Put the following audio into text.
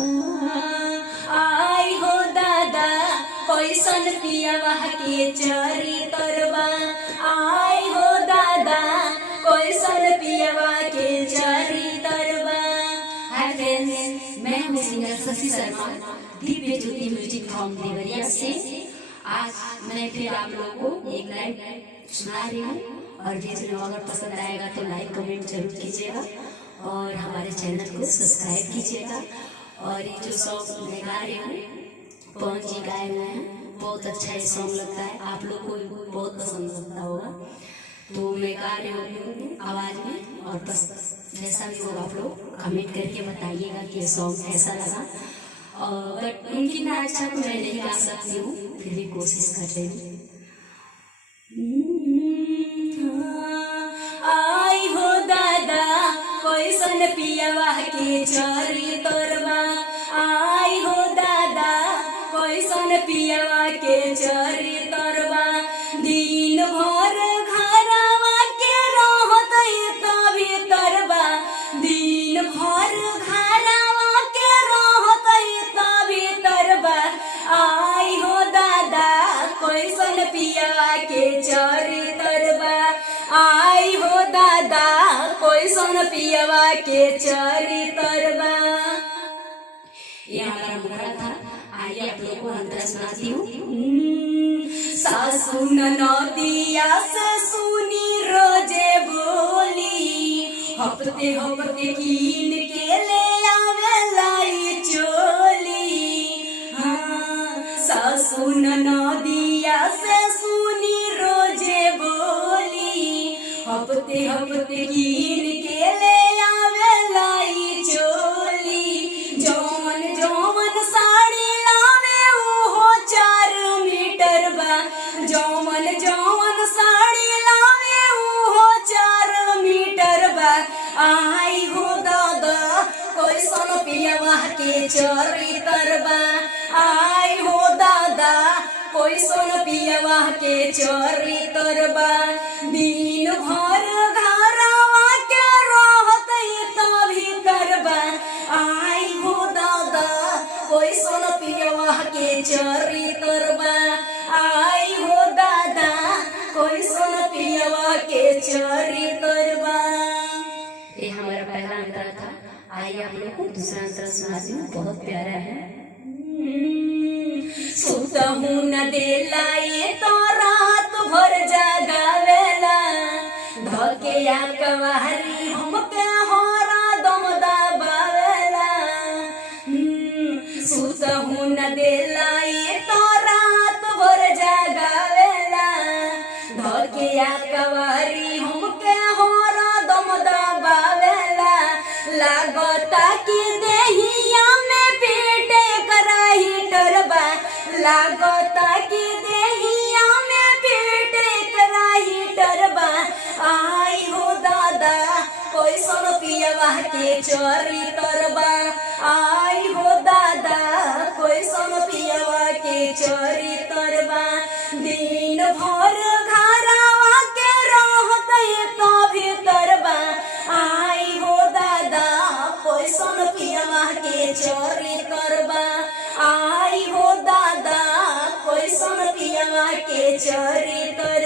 आई हो दादा कैसन पियवा के चरितरबा। आई हो दादा कैसन पियवा के चरितरबा। हाय फ्रेंड्स, मैं हूँ singer Shashi Sharma, Divya Jyoti music from Deoria से। आज मैं फिर आप लोगों को एक लाइव सुना रही हूँ और वीडियो अगर पसंद आएगा तो लाइक कमेंट जरूर कीजिएगा और हमारे चैनल को सब्सक्राइब कीजिएगा। और ये जो सॉन्ग मैं गा रही हूँ पवन जी गाए हुए हैं, बहुत अच्छा ये सॉन्ग लगता है, आप लोग को बहुत पसंद लगता होगा। तो मैं गा रही हूँ आवाज़ में और बस जैसा भी हो आप लोग कमेंट करके बताइएगा कि ये सॉन्ग कैसा लगा। बट कितना अच्छा तो मैं नहीं गा सकती हूँ, फिर भी कोशिश कर रही हूँ। आई हो दादा कैसन पियवा के चरितरबा। आई हो दादा कैसन पियवा के चरितरबा। दिन भर घरवा के रहत त भीतरबा। दिन भर घरवा के रहत त भीतरबा। आई हो दादा कैसन पियवा के चरितरबा। आई हो दादा कैसन पियवा के चरितरबा। ये हमारा मुखड़ा था। आइए आप लोगों को अंतरा सुनाती हूँ। सासु ननदिया से सुनी रोजे बोली, हफ्ते हफ्ते कीन के ले आवेला ई चोली। हाँ, सासु ननदिया से सुनी रोजे बोली, हफ्ते हफ्ते कीन के ले आवेला ई चोली। जौन जौन साड़ी लावे उहो 4 मीटर बा। जौन जौन साड़ी लावे उहो 4 मीटर बा। आई हो दादा कैसन पियवा के चरितरबा। आई हो दादा कैसन पियवा के चरितरबा। दिन भर घरवा के रहत त भीतरबा। आई हो दादा कैसन पियवा के चरितरबा। आई हो दादा कैसन पियवा के चरितरबा। ये हमारा पहला अंतरा था। आइए आप लोग को दूसरा अंतरा सुनाती हूँ, बहुत प्यारा है। सुतहु न देला ये तो रात भर जगावेला। धके या कवारी हम पे हरा दम दबावेला। सुतहु न देला ये तो रात भर जगावेला। धके या कवारी हम पे हरा दम दबावेला। लागता कि देहिया में पीटे कराही टरबा। लागता कि देहिया में पीटे कराही टरबा। आई हो दादा कैसन पियवा के चरितरबा। आई हो दादा कैसन पियवा के चरितरबा। दिन भर घरवा के रहत त भीतरबा। आई हो दादा कैसन पियवा के चरितरबा। आई हो दादा कैसन पियवा के चरितर